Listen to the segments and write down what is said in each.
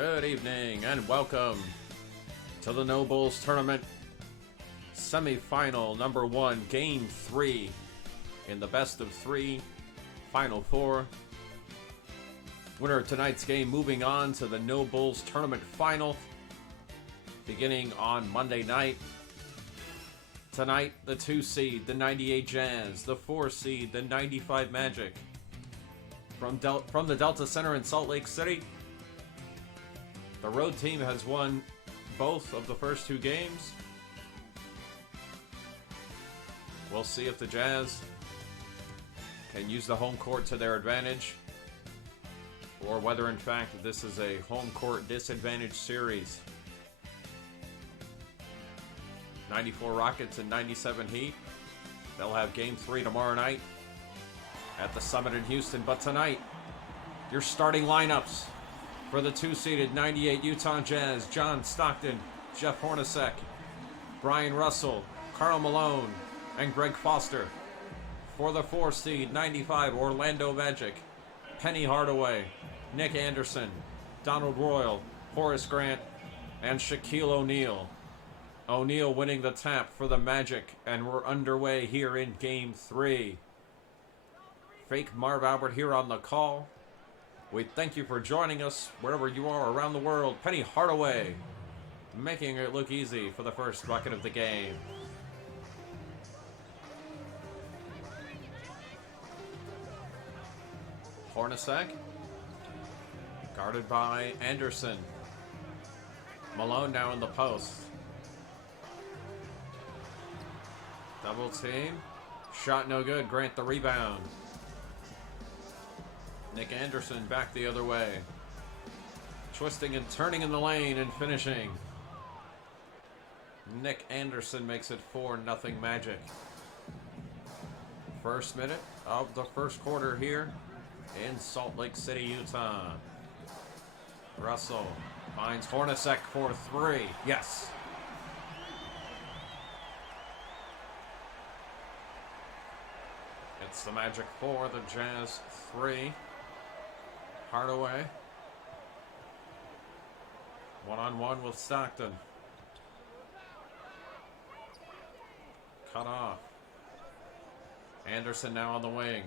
Good evening and welcome to the No Bulls Tournament Semifinal number 1, Game 3 in the best of 3 Final 4. Winner of tonight's game moving on to the No Bulls Tournament Final beginning on Monday night. Tonight, the 2 seed, the 98 Jazz, the 4 seed, the 95 Magic. From the Delta Center in Salt Lake City, the road team has won both of the first 2 games. We'll see if the Jazz can use the home court to their advantage, or whether in fact this is a home court disadvantage series. 94 Rockets and 97 Heat. They'll have Game 3 tomorrow night at the Summit in Houston. But tonight, your starting lineups for the 2-seeded 98 Utah Jazz: John Stockton, Jeff Hornacek, Brian Russell, Karl Malone, and Greg Foster. For the 4-seed 95 Orlando Magic: Penny Hardaway, Nick Anderson, Donald Royal, Horace Grant, and Shaquille O'Neal. O'Neal winning the tap for the Magic, and we're underway here in Game 3. Fake Marv Albert here on the call. We thank you for joining us wherever you are around the world. Penny Hardaway making it look easy for the first bucket of the game. Hornacek guarded by Anderson. Malone now in the post. Double team. Shot no good. Grant the rebound. Nick Anderson back the other way. Twisting and turning in the lane and finishing. Nick Anderson makes it 4-0 Magic. First minute of the first quarter here in Salt Lake City, Utah. Russell finds Hornacek for 3. Yes. It's the Magic 4, the Jazz 3. Hardaway. One-on-one with Stockton. Cut off. Anderson now on the wing.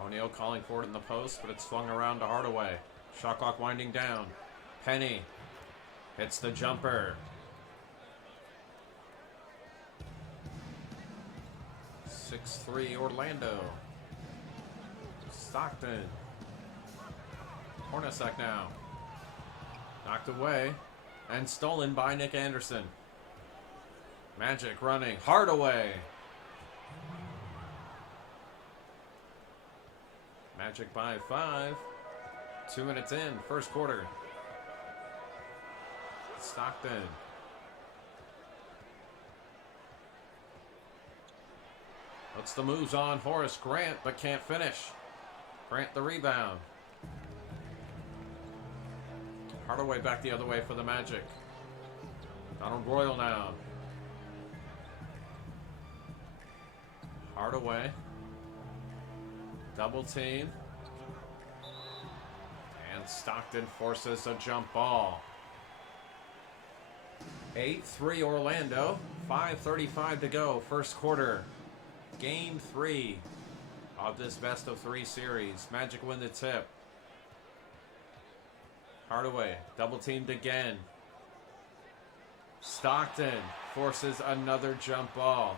O'Neal calling for it in the post, but it's flung around to Hardaway. Shot clock winding down. Penny hits the jumper. 6-3 Orlando. Stockton. Hornacek now. Knocked away and stolen by Nick Anderson. Magic running. Hardaway. Magic by 5. 2 minutes in, first quarter. Stockton. Puts the moves on Horace Grant, but can't finish. Grant the rebound. Hardaway back the other way for the Magic. Donald Royal now. Hardaway. Double team. And Stockton forces a jump ball. 8-3 Orlando. 5:35 to go. First quarter. Game 3 of this best of 3 series. Magic win the tip. Hardaway double teamed again. Stockton forces another jump ball.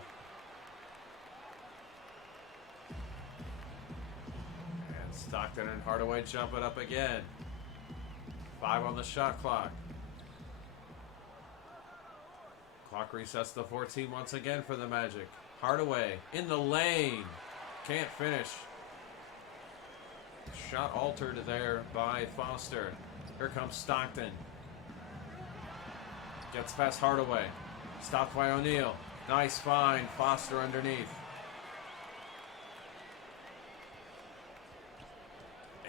And Stockton and Hardaway jump it up again. 5 on the shot clock. Clock resets to 14 once again for the Magic. Hardaway in the lane. Can't finish. Shot altered there by Foster. Here comes Stockton. Gets past Hardaway. Stopped by O'Neal. Nice find. Foster underneath.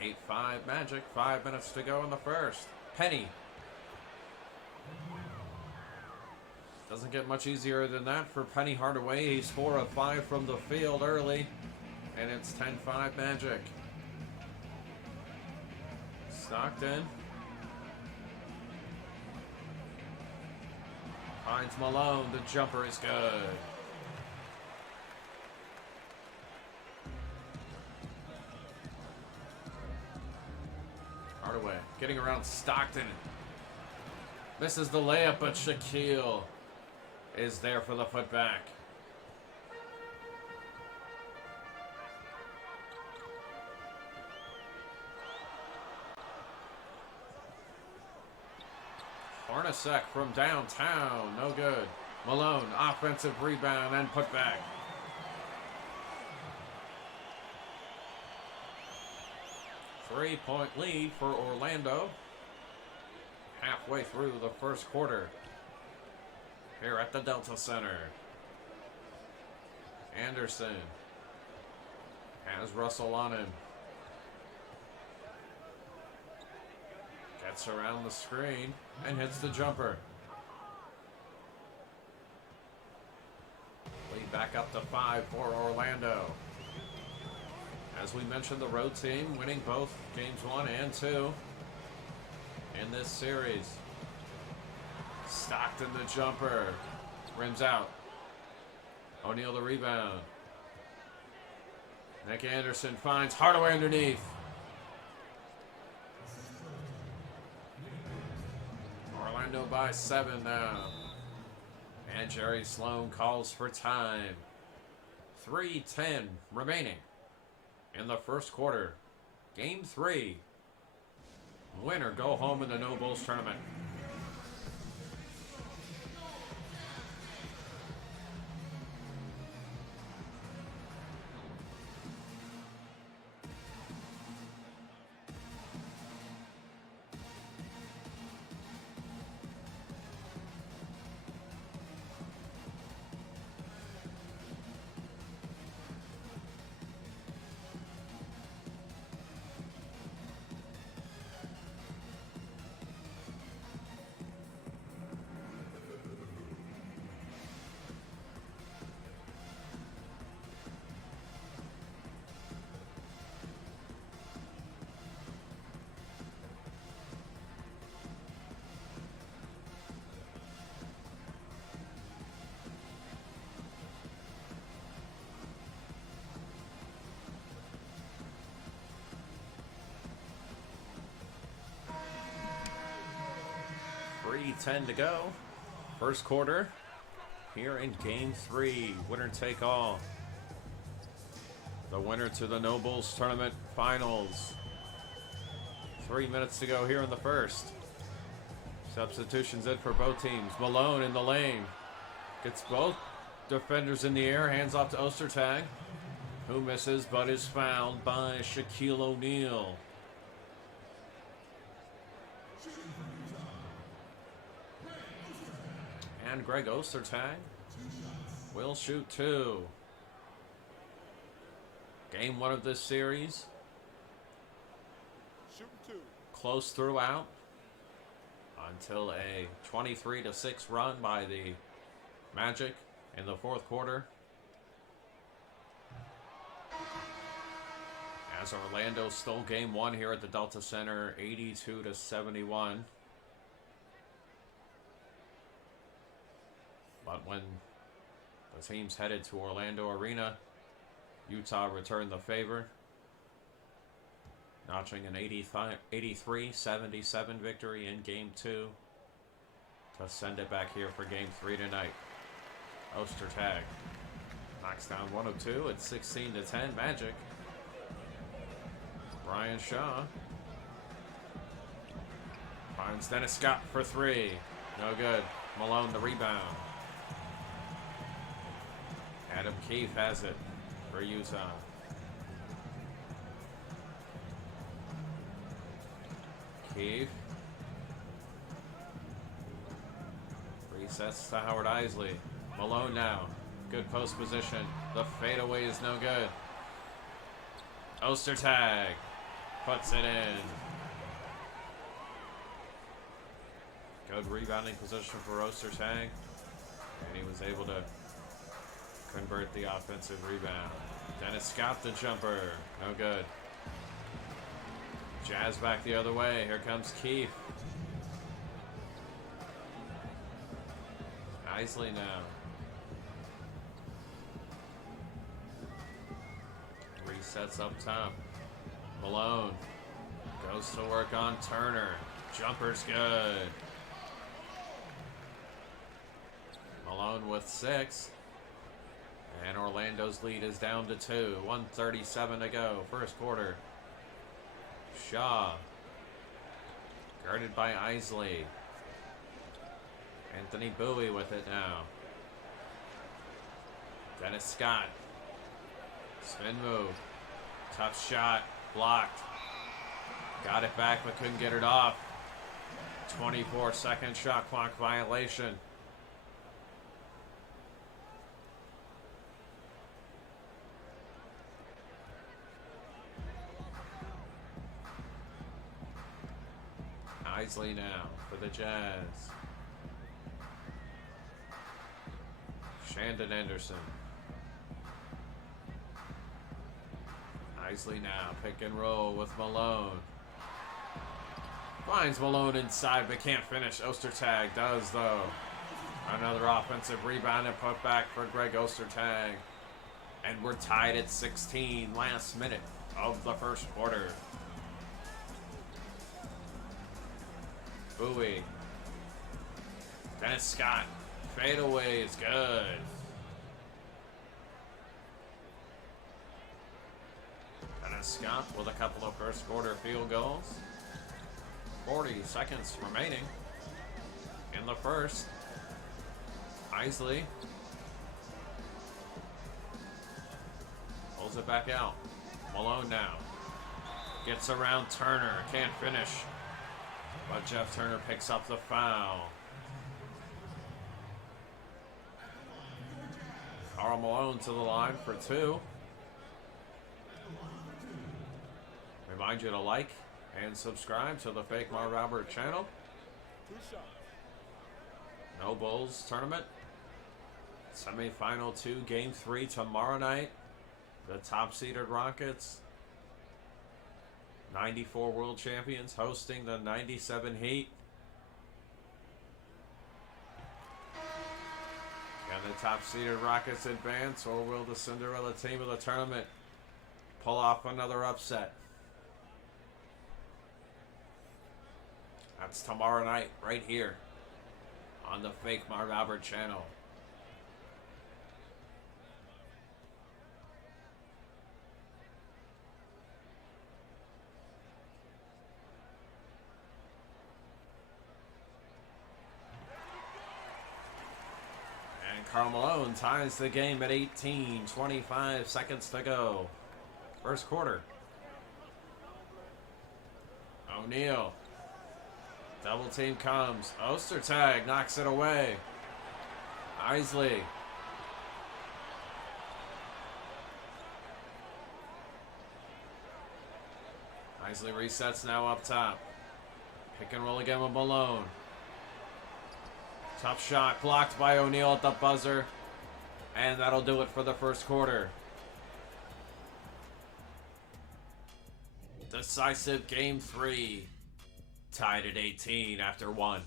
8-5 Magic. 5 minutes to go in the first. Penny. Doesn't get much easier than that for Penny Hardaway. He's 4 of 5 from the field early. And it's 10-5 Magic. Stockton. Finds Malone. The jumper is good. Hardaway getting around Stockton. Misses the layup, but Shaquille is there for the putback. Hornacek from downtown, no good. Malone, offensive rebound and putback. Three-point lead for Orlando. Halfway through the first quarter here at the Delta Center. Anderson has Russell on him. Gets around the screen and hits the jumper. Lead back up to 5 for Orlando. As we mentioned, the road team winning both games 1 and 2 in this series. Stockton the jumper. Rims out. O'Neal the rebound. Nick Anderson finds Hardaway underneath. Orlando by 7 now. And Jerry Sloan calls for time. 3:10 remaining in the first quarter. Game 3. Winner go home in the No Bulls tournament. .10 to go. First quarter here in Game 3. Winner take all. The winner to the No Bulls Tournament Finals. 3 minutes to go here in the first. Substitutions in for both teams. Malone in the lane. Gets both defenders in the air. Hands off to Ostertag, who misses but is fouled by Shaquille O'Neal. And Greg Ostertag will shoot 2. Game 1 of this series. Close throughout until a 23-6 run by the Magic in the fourth quarter. As Orlando stole Game 1 here at the Delta Center, 82-71. But when the teams headed to Orlando Arena, Utah returned the favor, notching an 83-77 victory in Game 2 to send it back here for Game 3 tonight. Ostertag knocks down 102 at 16-10 Magic. Brian Shaw finds Dennis Scott for 3. No good. Malone the rebound. Adam Keefe has it for Utah. Keefe resets to Howard Isley. Malone now. Good post position. The fadeaway is no good. Ostertag puts it in. Good rebounding position for Ostertag. And he was able to convert the offensive rebound. Dennis Scott the jumper. No good. Jazz back the other way. Here comes Keefe. Isley now. Resets up top. Malone goes to work on Turner. Jumper's good. Malone with 6. And Orlando's lead is down to 2. 1:37 to go. First quarter. Shaw. Guarded by Isley. Anthony Bowie with it now. Dennis Scott. Spin move. Tough shot. Blocked. Got it back but couldn't get it off. 24-second shot clock violation. Isley now for the Jazz. Shandon Anderson. Isley now, pick and roll with Malone. Finds Malone inside but can't finish. Ostertag does though. Another offensive rebound and put back for Greg Ostertag. And we're tied at 16, last minute of the first quarter. Bowie. Dennis Scott. Fadeaway is good. Dennis Scott with a couple of first quarter field goals. 40 seconds remaining in the first. Isley pulls it back out. Malone now. Gets around Turner. Can't finish. But Jeff Turner picks up the foul. Karl Malone to the line for 2. Remind you to like and subscribe to the Fake Marv Albert channel. No Bulls tournament. Semifinal 2, Game 3 tomorrow night. The top-seeded Rockets, 94 world champions, hosting the 97 Heat. Can the top-seeded Rockets advance, or will the Cinderella team of the tournament pull off another upset? That's tomorrow night, right here, on the Fake Marv Albert channel. Karl Malone ties the game at 18. 25 seconds to go. First quarter. O'Neal. Double team comes. Ostertag knocks it away. Isley. Isley resets now up top. Pick and roll again with Malone. Tough shot blocked by O'Neal at the buzzer. And that'll do it for the first quarter. Decisive Game 3. Tied at 18 after 1.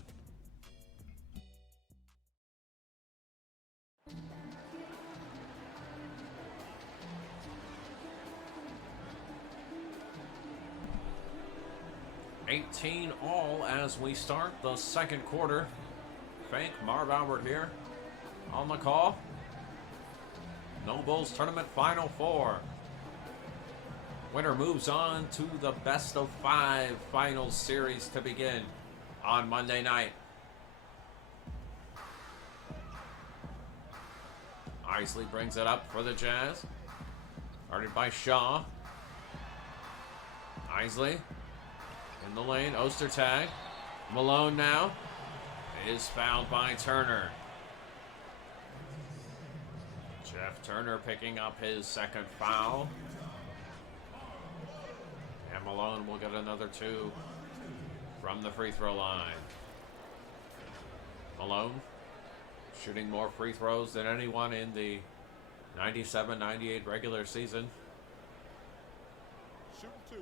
All as we start the second quarter. Fake Marv Albert here on the call. No Bulls Tournament Final 4. Winner moves on to the best of 5 finals series to begin on Monday night. Isley brings it up for the Jazz. Guarded by Shaw. Isley in the lane. Ostertag. Malone now is fouled by Turner. Jeff Turner picking up his second foul. And Malone will get another 2 from the free throw line. Malone shooting more free throws than anyone in the 97-98 regular season. Shooting 2.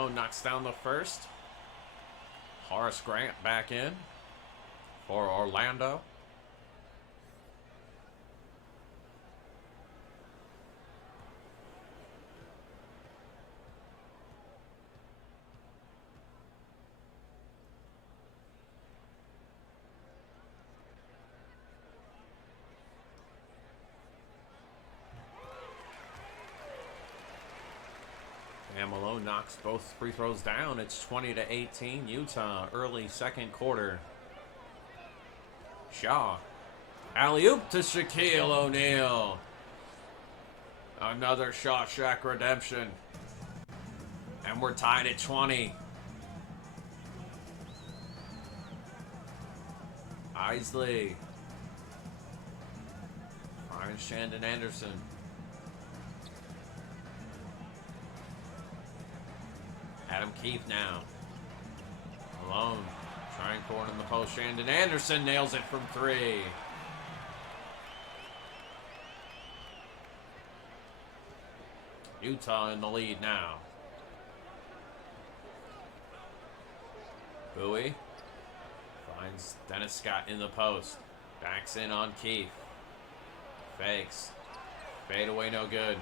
Malone knocks down the first. Horace Grant back in for Orlando. And Malone knocks both free throws down. It's 20-18 Utah, early second quarter. Shaw. Alley-oop to Shaquille O'Neal. Another Shawshank redemption. And we're tied at 20. Isley. Finds Shandon Anderson. Adam Keefe now. Malone. Trying for it in the post. Shandon Anderson nails it from three. Utah in the lead now. Bowie. Finds Dennis Scott in the post. Backs in on Keefe. Fakes. Fade away, no good.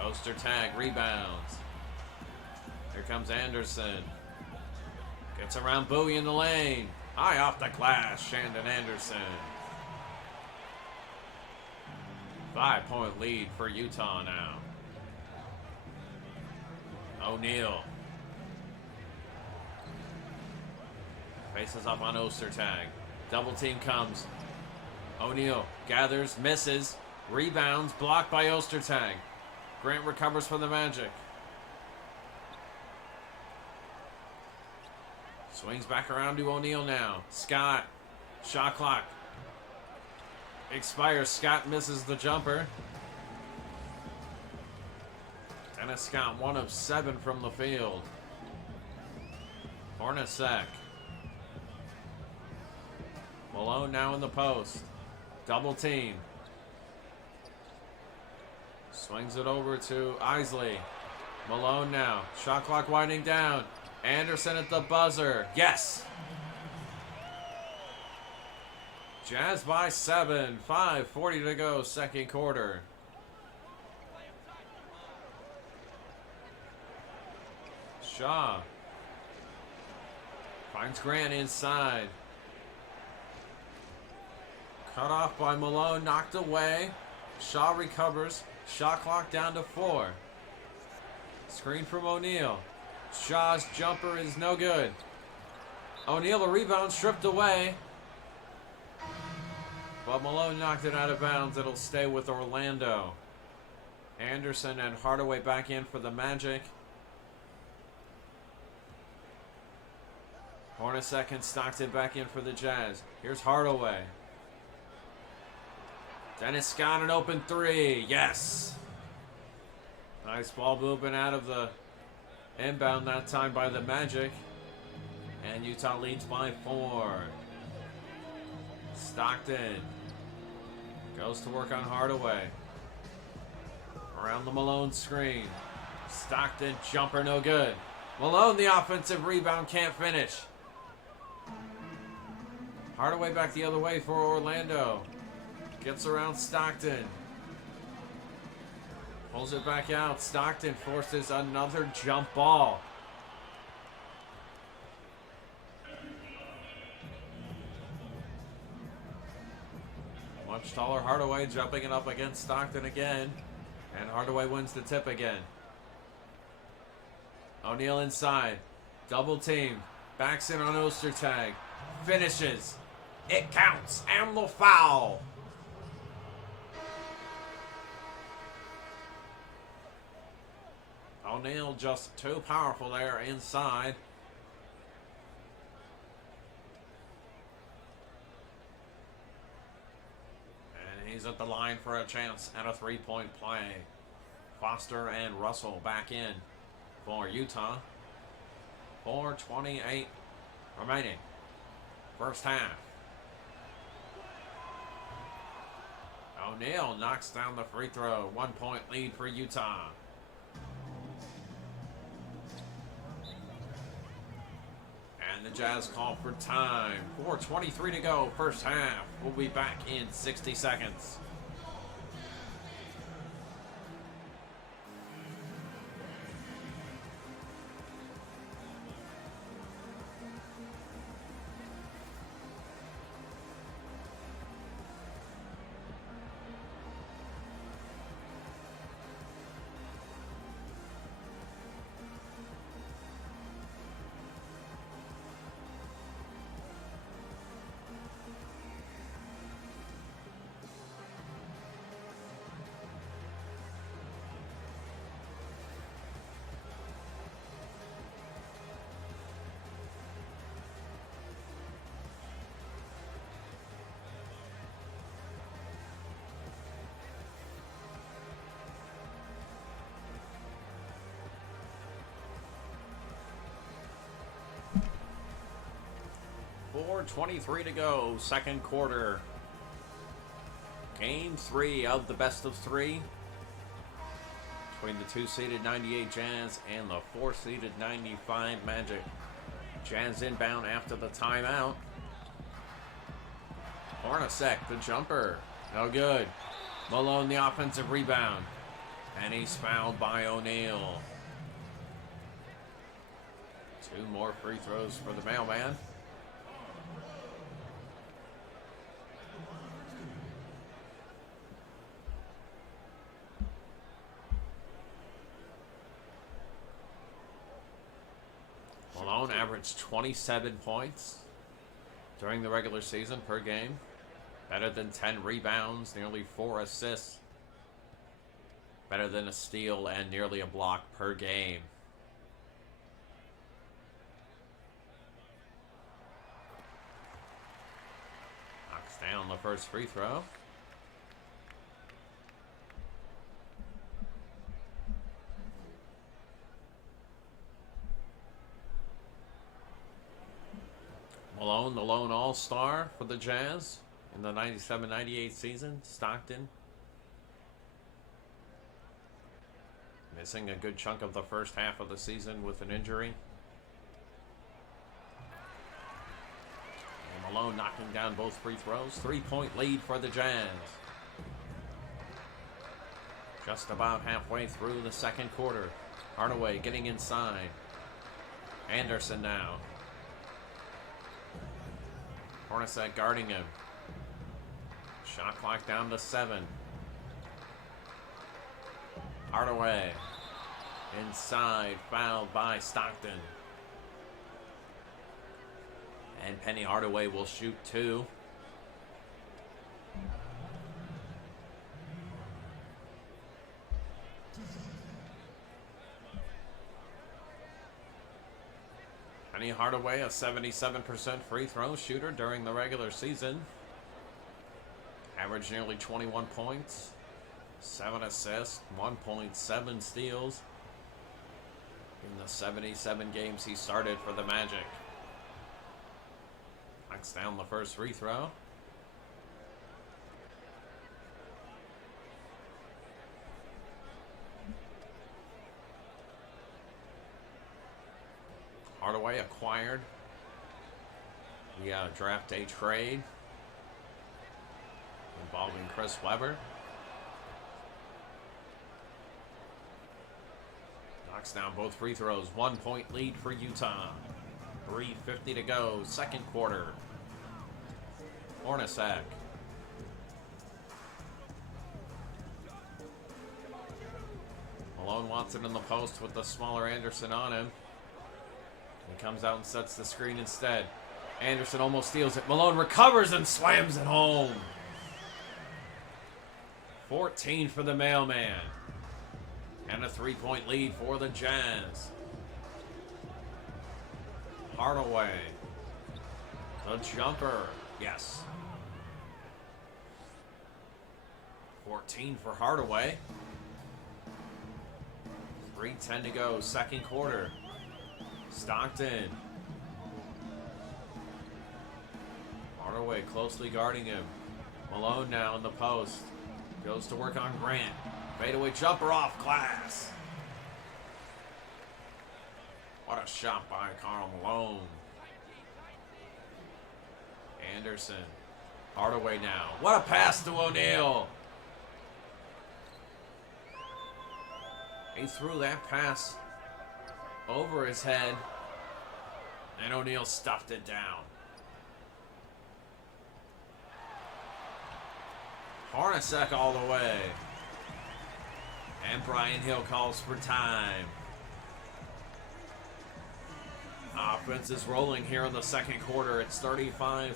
Ostertag rebounds. Here comes Anderson. Gets around Bowie in the lane. High off the glass, Shandon Anderson. 5-point lead for Utah now. O'Neal. Faces up on Ostertag. Double team comes. O'Neal gathers, misses, rebounds, blocked by Ostertag. Grant recovers from the Magic. Swings back around to O'Neal now. Scott. Shot clock. Expires. Scott misses the jumper. Dennis Scott 1 of 7 from the field. Hornacek. Malone now in the post. Double team. Swings it over to Isley. Malone now. Shot clock winding down. Anderson at the buzzer. Yes! Jazz by 7. 5:40 to go, second quarter. Shaw. Finds Grant inside. Cut off by Malone. Knocked away. Shaw recovers. Shot clock down to 4. Screen from O'Neal. Shaw's jumper is no good. O'Neal, a rebound stripped away. But Malone knocked it out of bounds. It'll stay with Orlando. Anderson and Hardaway back in for the Magic. Hornacek and Stockton back in for the Jazz. Here's Hardaway. Dennis Scott an open three. Yes. Nice ball movement out of the inbound that time by the Magic. And Utah leads by 4. Stockton goes to work on Hardaway. Around the Malone screen. Stockton jumper no good. Malone the offensive rebound, can't finish. Hardaway back the other way for Orlando. Gets around Stockton. Pulls it back out. Stockton forces another jump ball. Much taller Hardaway jumping it up against Stockton again. And Hardaway wins the tip again. O'Neal inside. Double team. Backs in on Ostertag. Finishes. It counts. And the foul. O'Neal just too powerful there inside. And he's at the line for a chance at a three-point play. Foster and Russell back in for Utah. 4:28 remaining. First half. O'Neal knocks down the free throw. 1-point lead for Utah. the Jazz call for time. 4:23 to go, first half. We'll be back in 60 seconds. .23 to go, second quarter. Game 3 of the best of 3 between the 2-seeded 98 Jazz and the 4-seeded 95 Magic. Jazz inbound after the timeout. Hornacek, the jumper. No good. Malone, the offensive rebound. And he's fouled by O'Neal. 2 more free throws for the mailman. Malone averaged 27 points during the regular season per game. Better than 10 rebounds, nearly 4 assists. Better than a steal and nearly a block per game. Knocks down the first free throw. Malone, the lone all-star for the Jazz in the 97-98 season. Stockton missing a good chunk of the first half of the season with an injury. And Malone knocking down both free throws. 3-point lead for the Jazz. Just about halfway through the second quarter. Hardaway getting inside. Anderson now. Hornacek guarding him. Shot clock down to 7. Hardaway. Inside, fouled by Stockton. And Penny Hardaway will shoot 2. Penny Hardaway, a 77% free throw shooter during the regular season. Averaged nearly 21 points, 7 assists, 1.7 steals in the 77 games he started for the Magic. Knocks down the first free throw. Hardaway acquired via draft day trade involving Chris Webber. Knocks down both free throws. 1-point lead for Utah. 3:50 to go, second quarter. Hornacek. Malone wants it in the post with the smaller Anderson on him. He comes out and sets the screen instead. Anderson almost steals it. Malone recovers and slams it home. 14 for the mailman. And a 3-point lead for the Jazz. Hardaway. The jumper. Yes. 14 for Hardaway. 3:10 to go, second quarter. Stockton. Hardaway closely guarding him. Malone now in the post. Goes to work on Grant. Fadeaway jumper off glass. What a shot by Karl Malone. Anderson. Hardaway now. What a pass to O'Neal. He threw that pass over his head, and O'Neal stuffed it down. Hornacek all the way. And Brian Hill calls for time. Offense is rolling here in the second quarter. It's 35-32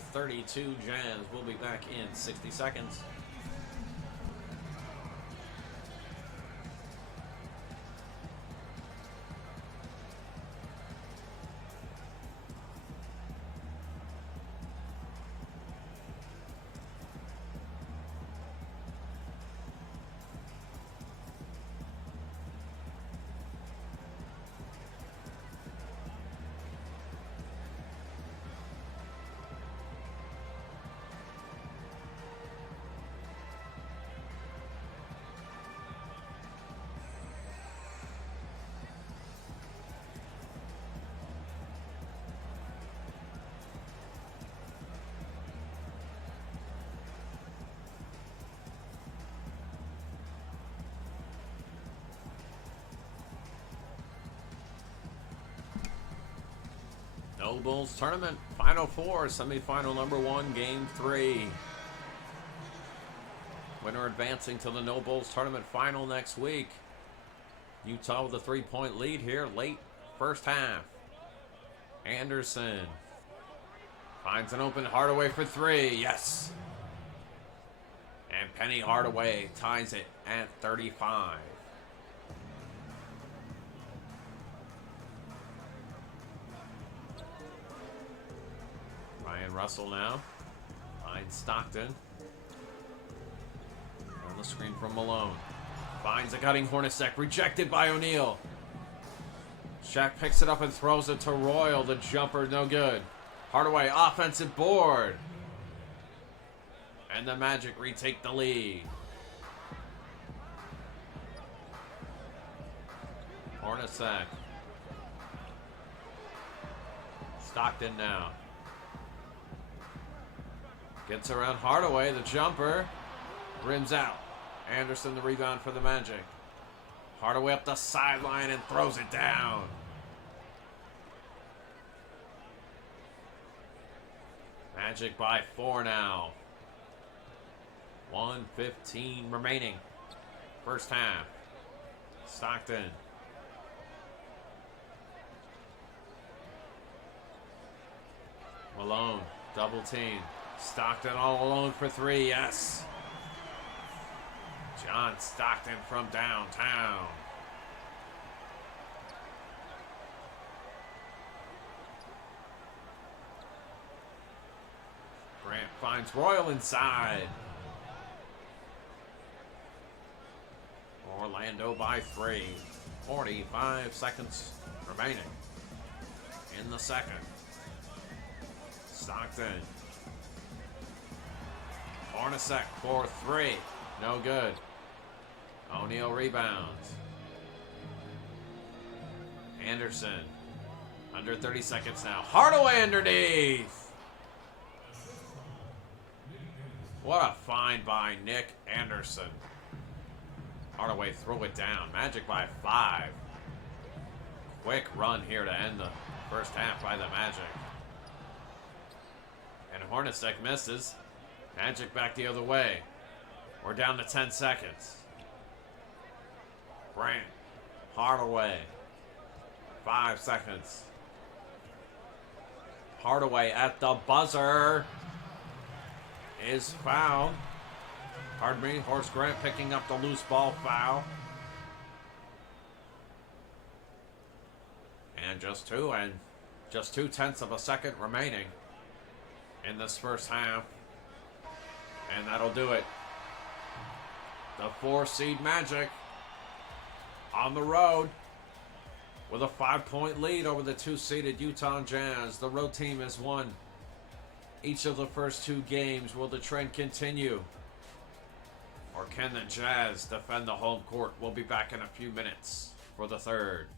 Jazz. We'll be back in 60 seconds. No Bulls Tournament, Final Four, semifinal number 1, Game 3. Winner advancing to the No Bulls Tournament Final next week. Utah with a 3-point lead here, late first half. Anderson finds an open Hardaway for 3, yes. And Penny Hardaway ties it at 35. Russell now finds Stockton on the screen from Malone. Finds a cutting Hornacek, rejected by O'Neal. Shaq picks it up and throws it to Royal. The jumper no good. Hardaway offensive board, and the Magic retake the lead. Hornacek. Stockton now. Gets around Hardaway, the jumper. Rims out. Anderson the rebound for the Magic. Hardaway up the sideline and throws it down. Magic by 4 now. 1:15 remaining. First half. Stockton. Malone, double team. Stockton all alone for 3, yes. John Stockton from downtown. Grant finds Royal inside. Orlando by 3. 45 seconds remaining in the second. Stockton. Hornacek for 3. No good. O'Neal rebounds. Anderson. Under 30 seconds now. Hardaway underneath. What a find by Nick Anderson. Hardaway threw it down. Magic by 5. Quick run here to end the first half by the Magic. And Hornacek misses. Magic back the other way. We're down to 10 seconds. Grant. Hardaway. 5 seconds. Hardaway at the buzzer is fouled. Pardon me, Horace Grant picking up the loose ball foul. And just 2/10 of a second remaining in this first half. And that'll do it. The 4-seed Magic on the road with a 5-point lead over the 2-seeded Utah Jazz. The road team has won each of the first 2 games. Will the trend continue? Or can the Jazz defend the home court? We'll be back in a few minutes for the third.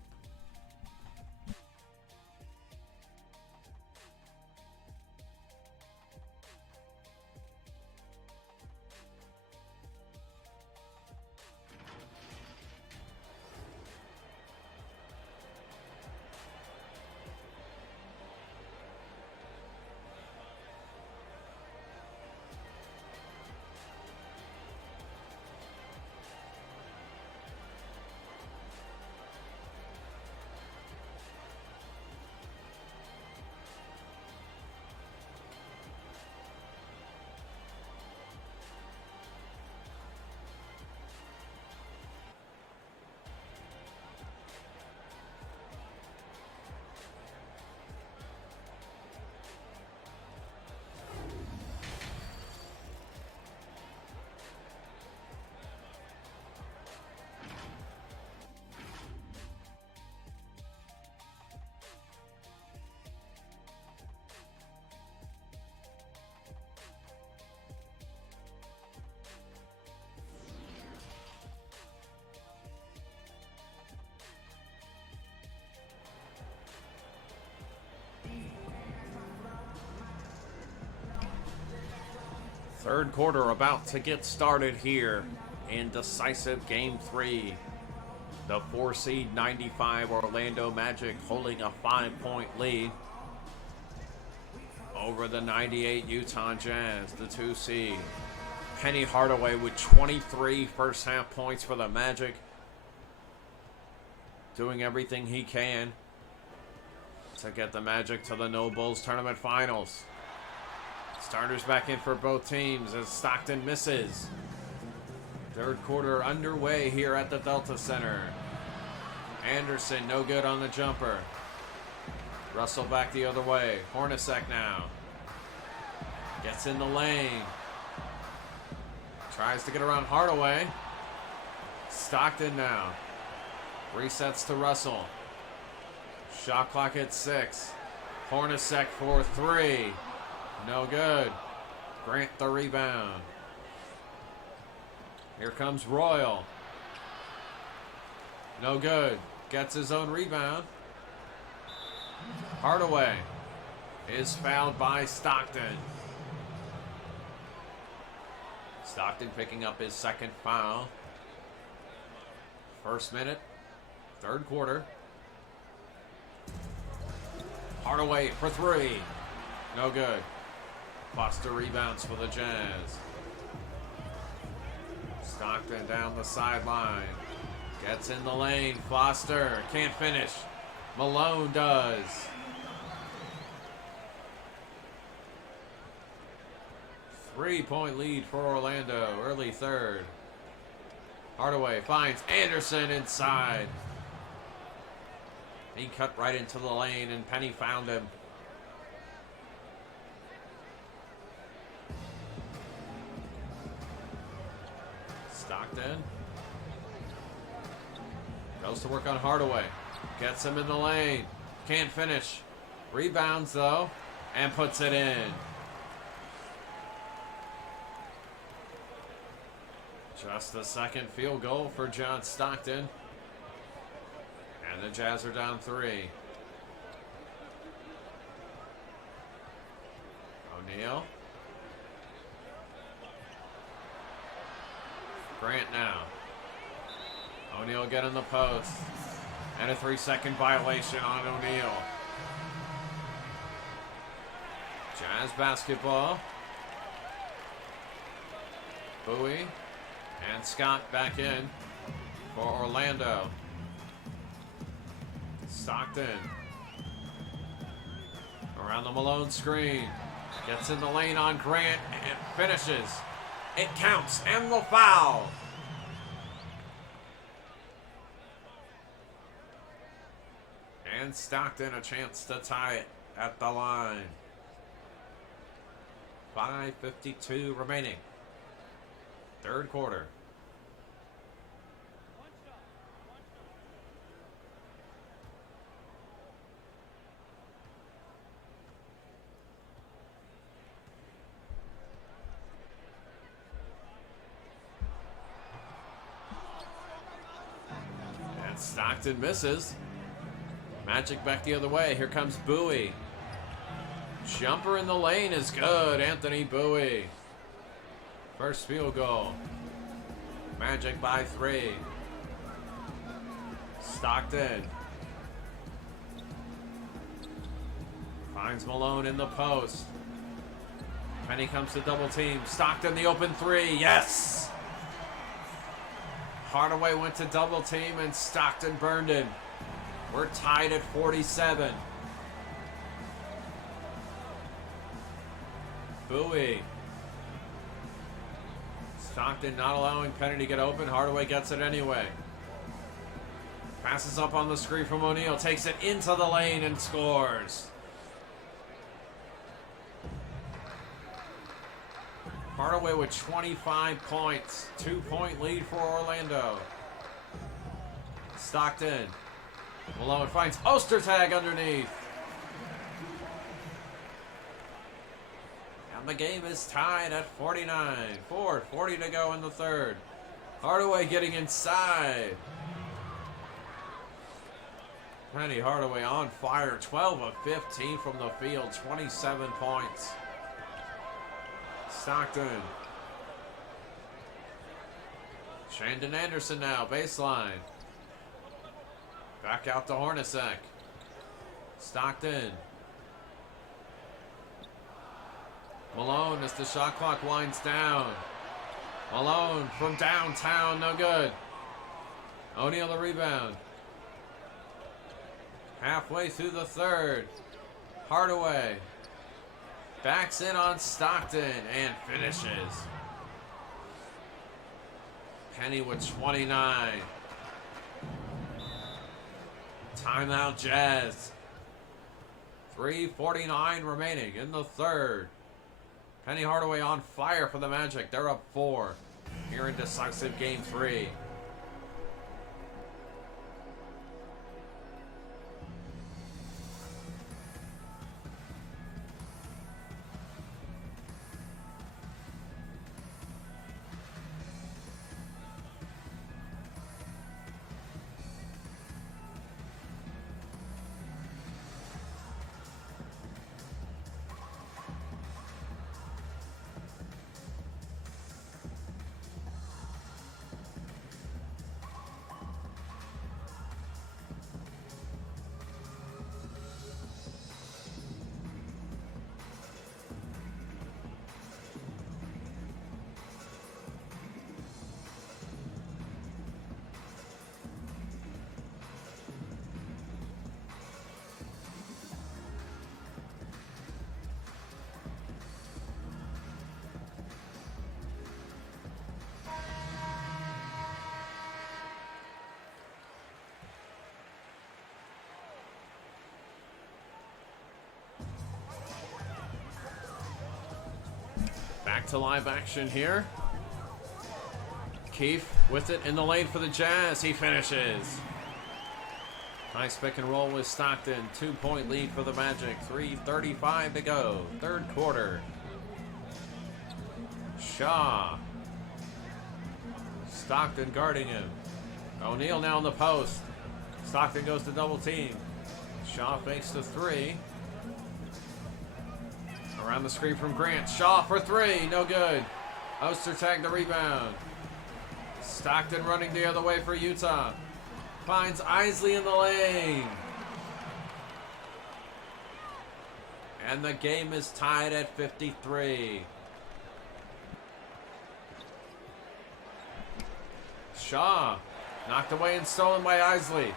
Third quarter about to get started here in decisive Game 3. The 4-seed 95 Orlando Magic holding a 5-point lead over the 98 Utah Jazz, the 2-seed. Penny Hardaway with 23 first-half points for the Magic, doing everything he can to get the Magic to the No Bulls Tournament Finals. Starters back in for both teams as Stockton misses. Third quarter underway here at the Delta Center. Anderson no good on the jumper. Russell back the other way. Hornacek now. Gets in the lane. Tries to get around Hardaway. Stockton now. Resets to Russell. Shot clock at 6. Hornacek for 3. No good. Grant the rebound. Here comes Royal. No good. Gets his own rebound. Hardaway is fouled by Stockton. Stockton picking up his second foul. First minute, third quarter. Hardaway for 3. No good. Foster rebounds for the Jazz. Stockton down the sideline. Gets in the lane. Foster can't finish. Malone does. Three-point lead for Orlando. Early third. Hardaway finds Anderson inside. He cut right into the lane and Penny found him. Stockton goes to work on Hardaway. Gets him in the lane. Can't finish. Rebounds though and puts it in. Just the second field goal for John Stockton. And the Jazz are down 3. O'Neal. Grant now. O'Neal getting the post. And a 3-second violation on O'Neal. Jazz basketball. Bowie and Scott back in for Orlando. Stockton around the Malone screen. Gets in the lane on Grant and finishes. It counts and the foul. And Stockton a chance to tie it at the line. 5:52 remaining. Third quarter. And Stockton misses. Magic back the other way. Here comes Bowie. Jumper in the lane is good. Anthony Bowie. First field goal. Magic by 3. Stockton finds Malone in the post. Penny comes to double team. Stockton the open 3. Yes! Hardaway went to double team and Stockton burned him. We're tied at 47. Bowie. Stockton not allowing Penny to get open. Hardaway gets it anyway. Passes up on the screen from O'Neal. Takes it into the lane and scores. Hardaway with 25 points. 2-point lead for Orlando. Stockton. Malone finds Ostertag underneath. And the game is tied at 49. 4:40 to go in the third. Hardaway getting inside. Penny Hardaway on fire. 12 of 15 from the field. 27 points. Stockton. Shandon Anderson now, baseline. Back out to Hornacek. Stockton. Malone as the shot clock winds down. Malone from downtown, no good. O'Neal the rebound. Halfway through the third. Hardaway. Backs in on Stockton and finishes. Penny with 29. Timeout Jazz. 3:49 remaining in the third. Penny Hardaway on fire for the Magic. They're up 4 here in decisive game 3. Back to live action here. Keefe with it in the lane for the Jazz. He finishes. Nice pick and roll with Stockton. 2-point lead for the Magic. 3:35 to go. Third quarter. Shaw. Stockton guarding him. O'Neal now in the post. Stockton goes to double team. Shaw fakes the three. Around the screen from Grant. Shaw for three. No good. Ostertag the rebound. Stockton running the other way for Utah. Finds Isley in the lane. And the game is tied at 53. Shaw knocked away and stolen by Isley.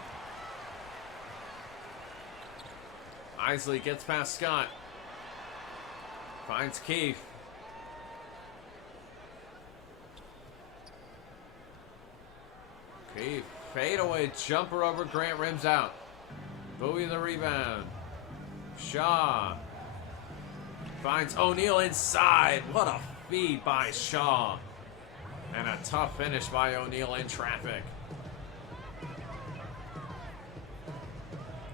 Isley gets past Scott. Finds Keefe. Keefe, fadeaway jumper over Grant, rims out. Bowie the rebound. Shaw. Finds O'Neal inside. What a feed by Shaw. And a tough finish by O'Neal in traffic.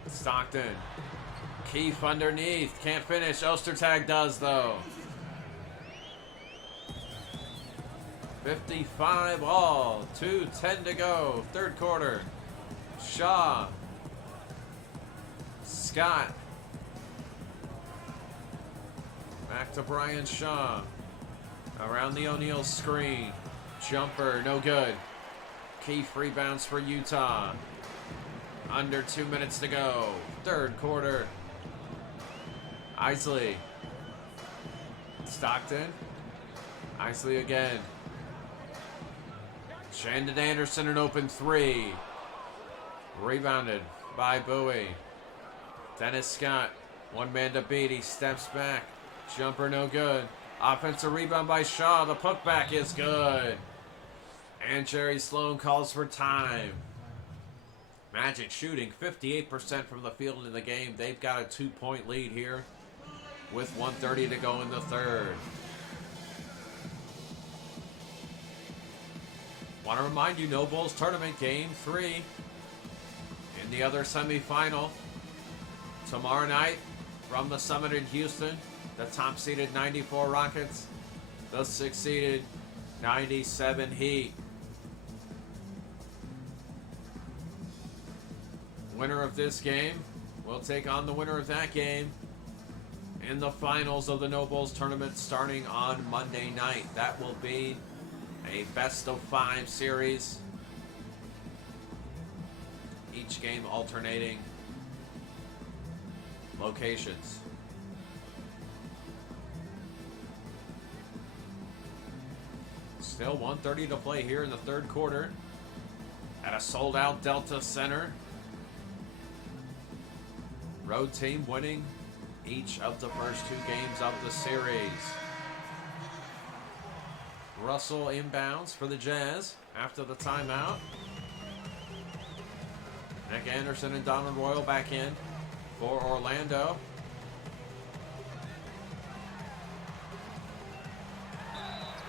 Stockton. Keefe underneath. Can't finish. Ostertag does, though. 55 all. 2:10 to go. Third quarter. Shaw. Scott. Back to Brian Shaw. Around the O'Neal screen. Jumper, no good. Keefe rebounds for Utah. Under 2 minutes to go. Third quarter. Isley. Stockton. Isley again. Shandon Anderson an open three. Rebounded by Bowie. Dennis Scott. One man to beat. He steps back. Jumper no good. Offensive rebound by Shaw. The putback is good. And Jerry Sloan calls for time. Magic shooting 58% from the field in the game. They've got a 2-point lead here with 1:30 to go in the third. Want to remind you, No Bulls Tournament Game 3 in the other semifinal tomorrow night from the Summit in Houston. The top-seeded 94 Rockets, the 6th-seeded 97 Heat. Winner of this game will take on the winner of that game in the finals of the No Bowls tournament starting on Monday night. That will be a best-of-5 series. Each game alternating locations. Still 1:30 to play here in the third quarter at a sold-out Delta Center. Road team winning each of the first 2 games of the series. Russell inbounds for the Jazz after the timeout. Nick Anderson and Donald Royal back in for Orlando.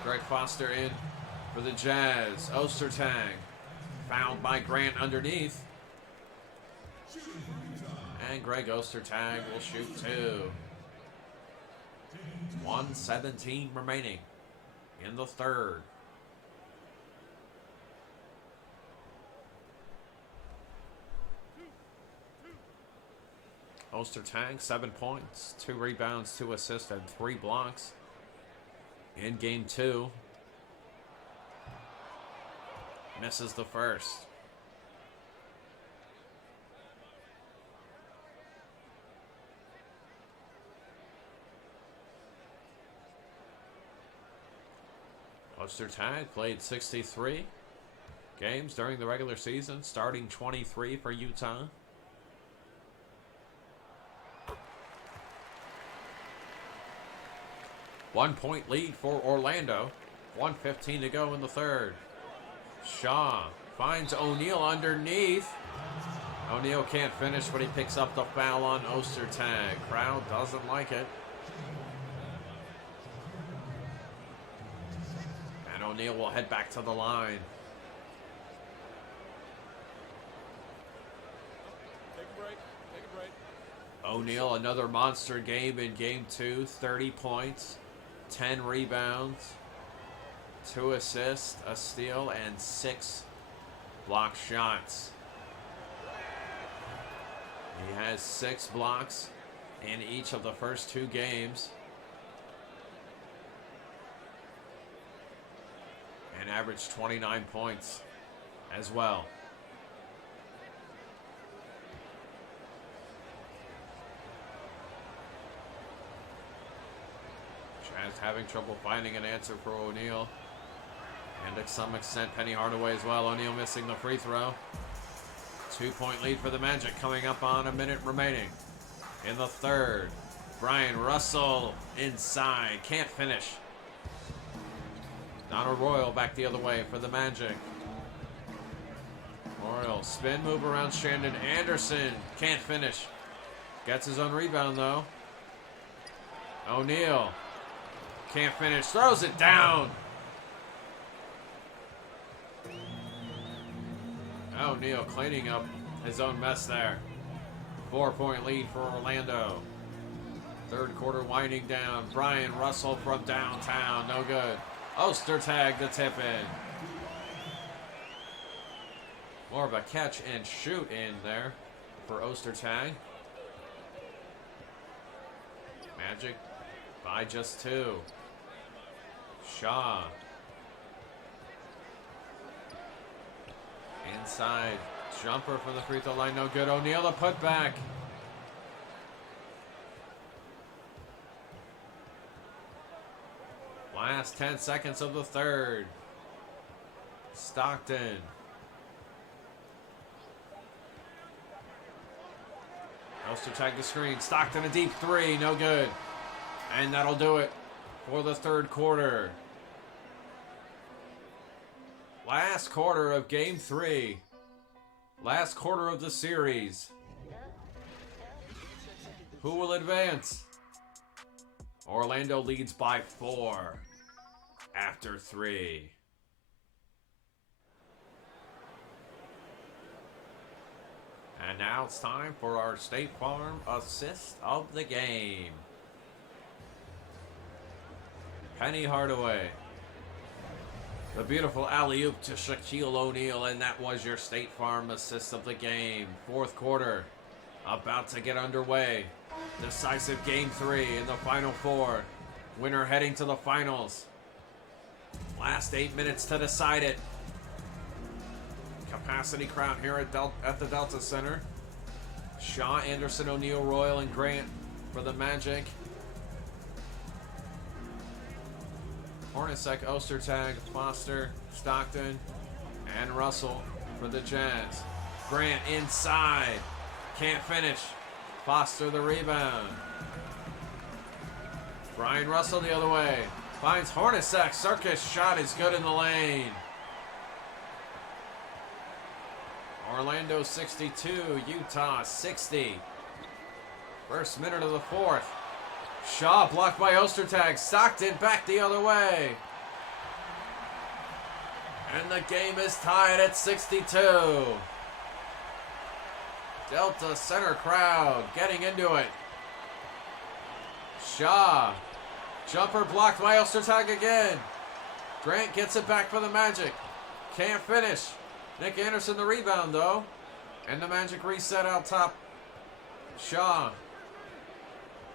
Greg Foster in for the Jazz. Ostertag fouled by Grant underneath. And Greg Ostertag will shoot 2. 1:17 remaining in the third. Ostertag, 7 points, 2 rebounds, 2 assists, and 3 blocks in game 2. Misses the first. Ostertag played 63 games during the regular season, starting 23 for Utah. One-point lead for Orlando. 1:15 to go in the third. Shaw finds O'Neal underneath. O'Neal can't finish, but he picks up the foul on Ostertag. Crowd doesn't like it. And O'Neal will head back to the line. Take a break. Take a break. O'Neal, another monster game in game 2. 30 points, 10 rebounds, 2 assists, a steal, and 6 block shots. He has 6 blocks in each of the first 2 games. And averaged 29 points as well. Jazz having trouble finding an answer for O'Neal. And to some extent, Penny Hardaway as well. O'Neal missing the free throw. 2-point lead for the Magic coming up on a minute remaining in the third. Brian Russell inside. Can't finish. Donald Royal back the other way for the Magic. Royal spin move around Shandon Anderson. Can't finish. Gets his own rebound though. O'Neal. Can't finish. Throws it down. O'Neal cleaning up his own mess there. 4-point lead for Orlando. Third quarter winding down. Brian Russell from downtown. No good. Ostertag the tip in. More of a catch and shoot in there for Ostertag. Magic by just 2. Shaw. Inside. Jumper from the free throw line. No good. O'Neal the putback. Last 10 seconds of the third. Stockton. Ostertag the screen. Stockton a deep 3. No good. And that'll do it for the third quarter. Last quarter of game 3. Last quarter of the series. Who will advance? Orlando leads by 4 after 3. And now it's time for our State Farm assist of the game. Penny Hardaway. The beautiful alley-oop to Shaquille O'Neal, and that was your State Farm assist of the game. Fourth quarter about to get underway. Decisive game 3 in the final 4. Winner heading to the finals. Last 8 minutes to decide it. Capacity crowd here at the Delta Center. Shaw, Anderson, O'Neal, Royal, and Grant for the Magic. Hornacek, Ostertag, Foster, Stockton, and Russell for the Jazz. Grant inside. Can't finish. Foster the rebound. Brian Russell the other way. Finds Hornacek. Circus shot is good in the lane. Orlando 62, Utah 60. First minute of the 4th. Shaw blocked by Ostertag. Stockton back the other way. And the game is tied at 62. Delta Center crowd getting into it. Shaw. Jumper blocked by Ostertag again. Grant gets it back for the Magic. Can't finish. Nick Anderson the rebound though. And the Magic reset out top. Shaw.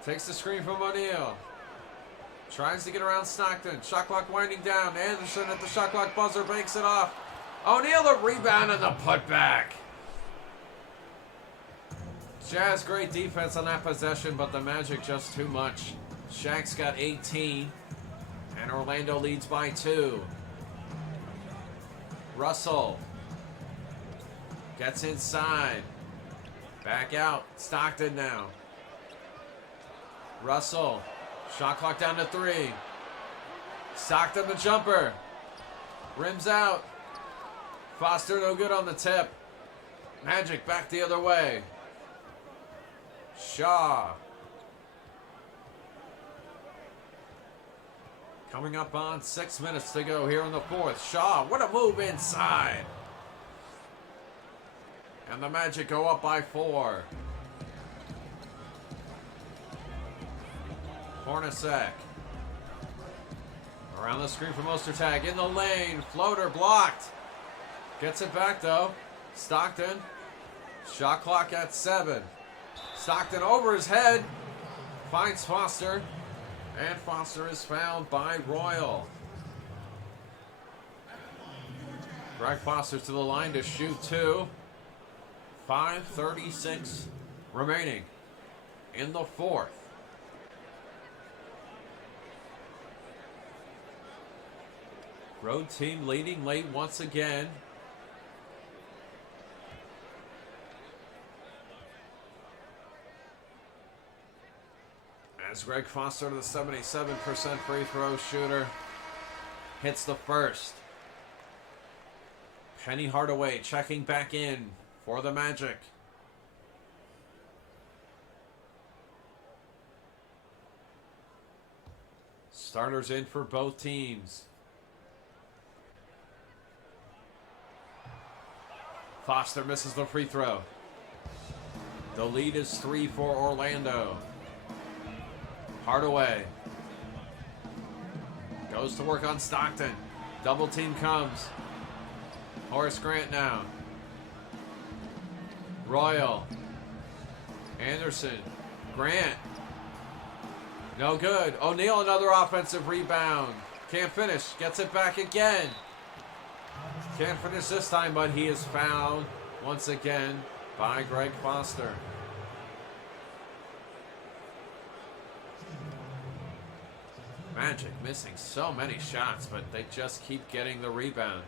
Takes the screen from O'Neal. Tries to get around Stockton. Shot clock winding down. Anderson at the shot clock buzzer banks it off. O'Neal the rebound and the putback. Jazz great defense on that possession, but the Magic just too much. Shaq's got 18, and Orlando leads by 2. Russell gets inside. Back out. Stockton now. Russell. Shot clock down to 3. Stockton the jumper. Rims out. Foster no good on the tip. Magic back the other way. Shaw. Coming up on 6 minutes to go here in the 4th. Shaw, what a move inside. And the Magic go up by 4. Hornacek. Around the screen from Ostertag. In the lane. Floater blocked. Gets it back though. Stockton. Shot clock at 7. Stockton over his head. Finds Foster. And Foster is fouled by Royal. Greg Foster to the line to shoot 2. 5:36 remaining in the 4th. Road team leading late once again. As Greg Foster, the 77% free throw shooter, hits the first. Penny Hardaway checking back in for the Magic. Starters in for both teams. Foster misses the free throw. The lead is 3 for Orlando. Hardaway goes to work on Stockton. Double team comes. Horace Grant now. Royal. Anderson. Grant. No good. O'Neal another offensive rebound. Can't finish. Gets it back again. Can't finish this time, but he is fouled once again by Greg Foster. Magic missing so many shots, but they just keep getting the rebound.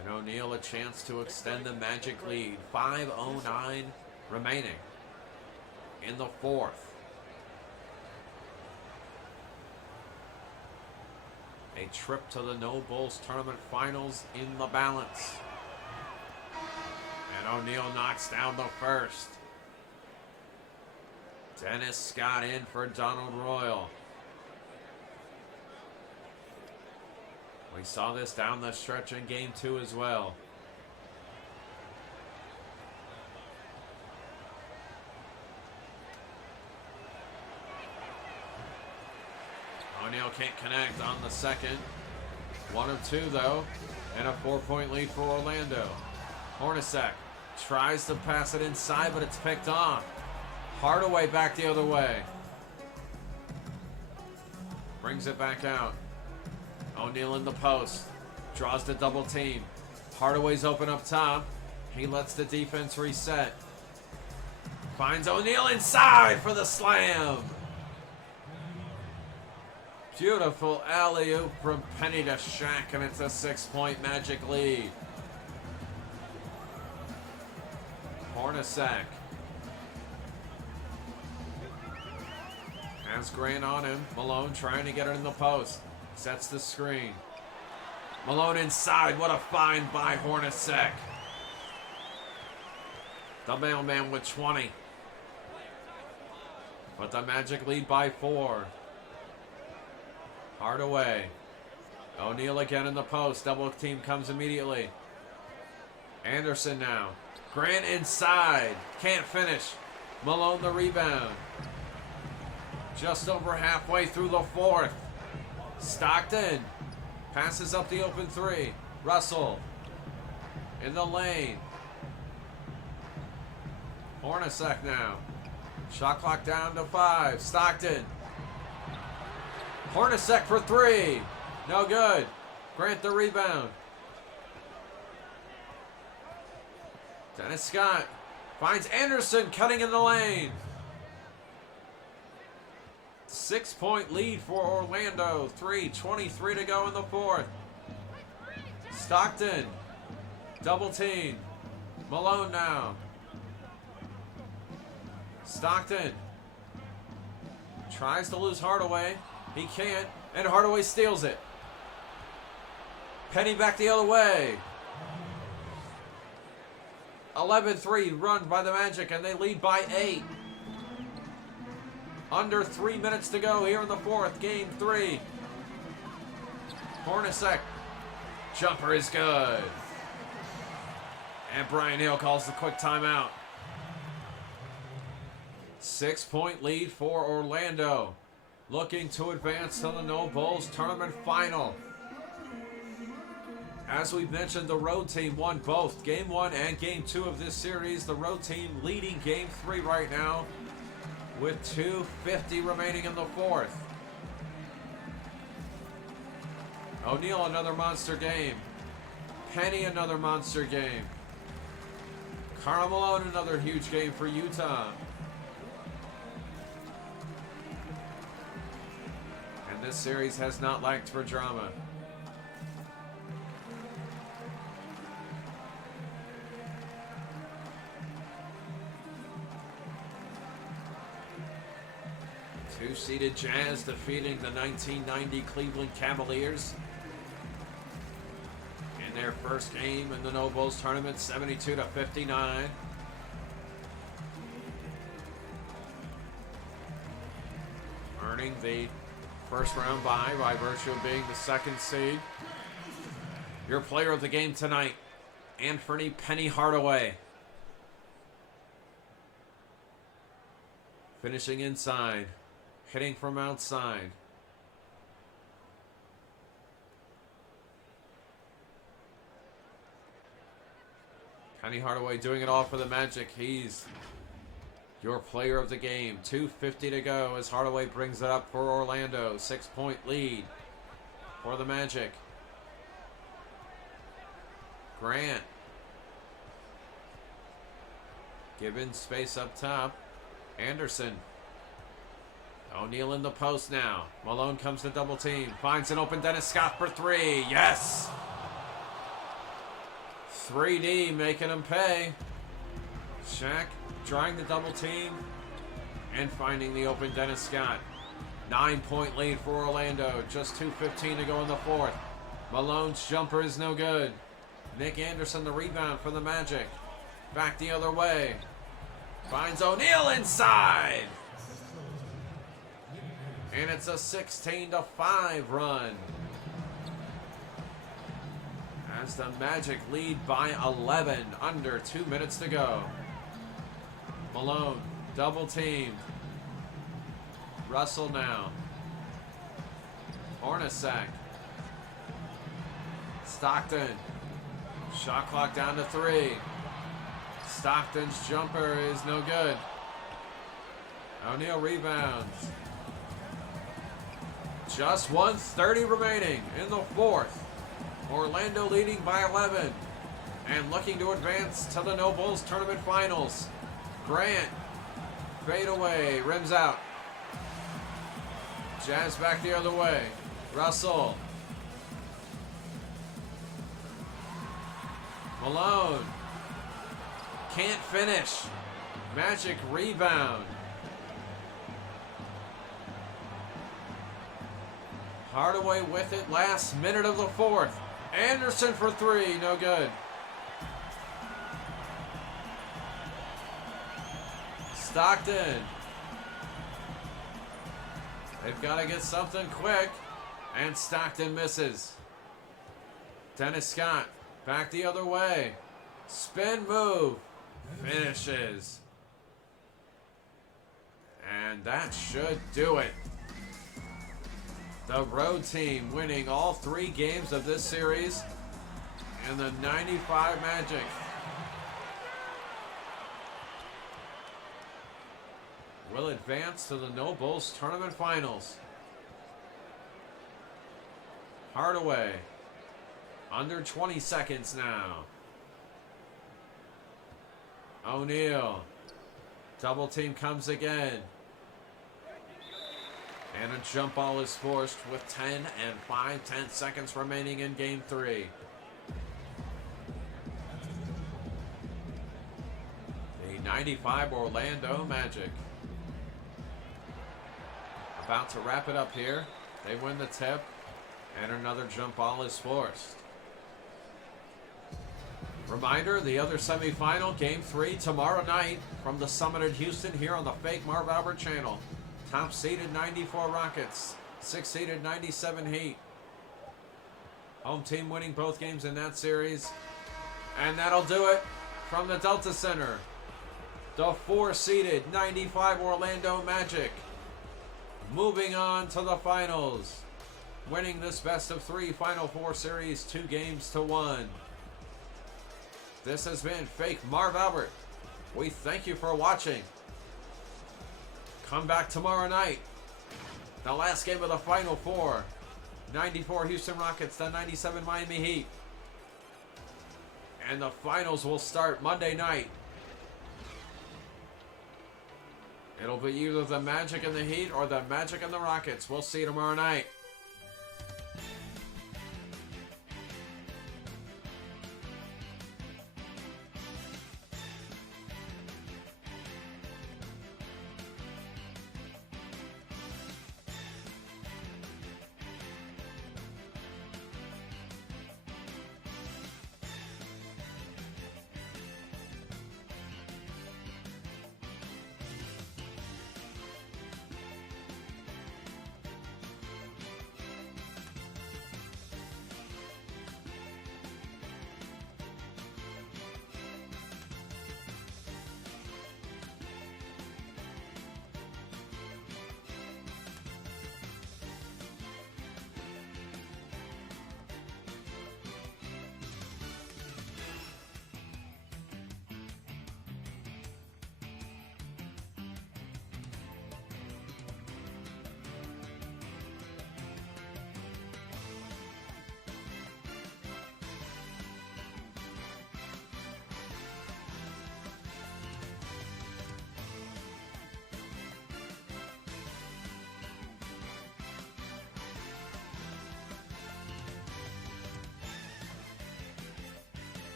And O'Neal a chance to extend the Magic lead. 5:09 remaining in the 4th. A trip to the No Bulls Tournament Finals in the balance. And O'Neal knocks down the first. Dennis Scott in for Donald Royal. We saw this down the stretch in game 2 as well. O'Neal can't connect on the second. 1 of 2 though, and a 4-point lead for Orlando. Hornacek Tries to pass it inside, but it's picked off. Hardaway back the other way. Brings it back out. O'Neal in the post. Draws the double team. Hardaway's open up top. He lets the defense reset. Finds O'Neal inside for the slam. Beautiful alley-oop from Penny to Shaq, and it's a 6-point Magic lead. Hornacek has Grant on him. Malone trying to get it in the post. Sets the screen. Malone inside. What a find by Hornacek. The mailman with 20. But the Magic lead by 4. Hardaway. O'Neal again in the post. Double team comes immediately. Anderson now. Grant inside. Can't finish. Malone the rebound. Just over halfway through the fourth. Stockton passes up the open three. Russell in the lane. Hornacek now. Shot clock down to 5. Stockton. Hornacek for 3. No good. Grant the rebound. Dennis Scott finds Anderson cutting in the lane. 6-point lead for Orlando. 3:23 to go in the fourth. Stockton. Double team. Malone now. Stockton tries to lose Hardaway. He can't. And Hardaway steals it. Penny back the other way. 11-3 run by the Magic, and they lead by 8. Under 3 minutes to go here in the fourth, game 3. Hornacek. Jumper is good. And Brian Hill calls the quick timeout. 6-point lead for Orlando. Looking to advance to the No Bulls tournament final. As we mentioned, the road team won both Game 1 and Game 2 of this series. The road team leading Game 3 right now with 2:50 remaining in the fourth. O'Neal, another monster game. Penny, another monster game. Karl Malone, another huge game for Utah. And this series has not lacked for drama. Two-seeded Jazz defeating the 1990 Cleveland Cavaliers in their first game in the No Bulls tournament, 72-59. Earning the first round bye by virtue of being the second seed. Your player of the game tonight, Anthony Penny Hardaway. Finishing inside. Hitting from outside. Penny Hardaway doing it all for the Magic. He's your player of the game. 2:50 to go as Hardaway brings it up for Orlando. 6-point lead for the Magic. Grant. Given space up top. Anderson. O'Neal in the post now. Malone comes to double team. Finds an open Dennis Scott for 3. Yes! 3D making him pay. Shaq trying the double team and finding the open Dennis Scott. 9-point lead for Orlando. Just 2:15 to go in the fourth. Malone's jumper is no good. Nick Anderson the rebound for the Magic. Back the other way. Finds O'Neal inside. And it's a 16-5 run. As the Magic lead by 11, under 2 minutes to go. Malone, double teamed. Russell now. Hornacek. Stockton. Shot clock down to 3. Stockton's jumper is no good. O'Neal rebounds. Just 1:30 remaining in the fourth. Orlando leading by 11 and looking to advance to the No Bulls Tournament Finals. Grant, fade away, rims out. Jazz back the other way. Russell. Malone. Can't finish. Magic rebound. Hardaway with it, last minute of the fourth. Anderson for three, no good. Stockton. They've got to get something quick. And Stockton misses. Dennis Scott back the other way. Spin move. Finishes. And that should do it. The road team winning all 3 games of this series. And the 95 Magic will advance to the No Bulls Tournament Finals. Hardaway, under 20 seconds now. O'Neal, double team comes again. And a jump ball is forced with 10 and 5/10 seconds remaining in game 3. The 95 Orlando Magic about to wrap it up here. They win the tip, and another jump ball is forced. Reminder, the other semifinal, Game 3, tomorrow night from the Summit in Houston here on the fake Marv Albert channel. Top-seeded 94 Rockets, 6-seeded 97 Heat. Home team winning both games in that series. And that'll do it from the Delta Center. The 4-seeded 95 Orlando Magic moving on to the finals, winning this best-of-3 Final Four series 2-1. This has been fake Marv Albert. We thank you for watching. Come back tomorrow night. The last game of the Final Four. 94 Houston Rockets to 97 Miami Heat. And the finals will start Monday night. It'll be either the Magic and the Heat or the Magic and the Rockets. We'll see you tomorrow night.